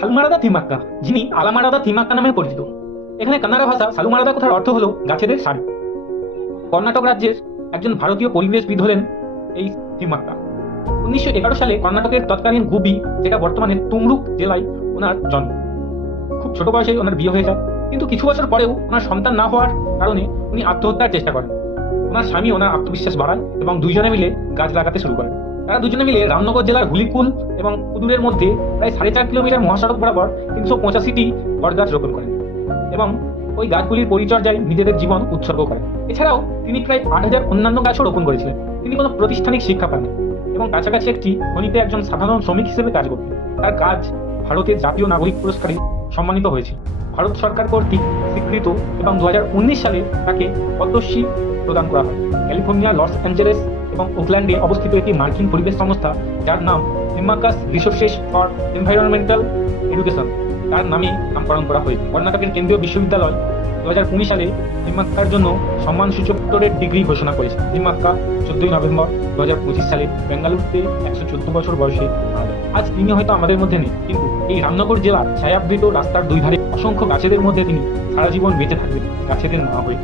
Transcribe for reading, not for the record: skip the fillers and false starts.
সালুমারাদা থিমাক্কা, যিনি আলামারাদা থিমাক্কা নামে পরিচিত। এখানে কান্নাড়া ভাষা সালুমারাদা কথার অর্থ হলো গাছেদের সারি। কর্ণাটক রাজ্যের একজন ভারতীয় পরিবেশবিদ হলেন এই থিমাক্কা। 1911 সালে কর্ণাটকের তৎকালীন গুবি, যেটা বর্তমানে তুমরুক জেলায়, ওনার জন্ম। খুব ছোট বয়সে ওনার বিয়ে হয়ে যায়, কিন্তু কিছু বছর পরেও ওনার সন্তান না হওয়ার কারণে উনি আত্মহত্যার চেষ্টা করেন। ওনার স্বামী ওনার আত্মবিশ্বাস বাড়ায় এবং দুইজনে মিলে গাছ লাগাতে শুরু করেন। তারা দুজনে মিলে রামনগর জেলার হুলিকুল এবং কুদুরের মধ্যে প্রায় 4.5 কিলোমিটার মহাসড়ক বরাবর 385টি বট গাছ রোপণ করেন এবং ওই গাছগুলির পরিচর্যায় নিজেদের জীবন উৎসর্গ করেন। এছাড়াও তিনি প্রায় 8,000 অন্যান্য গাছও রোপণ করেছিলেন। তিনি কোনো প্রাতিষ্ঠানিক শিক্ষা পাননি এবং কাছাকাছি একটি খনিতে একজন সাধারণ শ্রমিক হিসেবে কাজ করতেন। তার কাজ ভারতের জাতীয় নাগরিক পুরস্কারে সম্মানিত হয়েছিল, ভারত সরকার কর্তৃক স্বীকৃত, এবং 2019 সালে তাকে পদ্মশ্রী প্রদান করা হয়। ক্যালিফোর্নিয়া, লস অ্যাঞ্জেলেস এবং ওকল্যান্ডে অবস্থিত একটি মার্কিন পরিবেশ সংস্থা, যার নাম থিমাক্কাস রিসোর্সেস ফর এনভায়রনমেন্টাল এডুকেশন, তার নামে নামকরণ করা হয়েছে। কর্ণাটকের কেন্দ্রীয় বিশ্ববিদ্যালয় 2019 সালে থিমাক্কার জন্য সম্মানসূচক ডক্টরেট ডিগ্রি ঘোষণা করেছে। থিমাক্কা 14 নভেম্বর 2025 সালে বেঙ্গালুরুতে 114 বছর বয়সে মারা যান। আজ তিনি হয়তো আমাদের মধ্যে নেই, কিন্তু এই রামনগর জেলার ছায়াবৃত রাস্তার দুই ধারে অসংখ্য গাছেদের মধ্যে তিনি সারা জীবন বেঁচে থাকবেন গাছেদের মা হয়ে।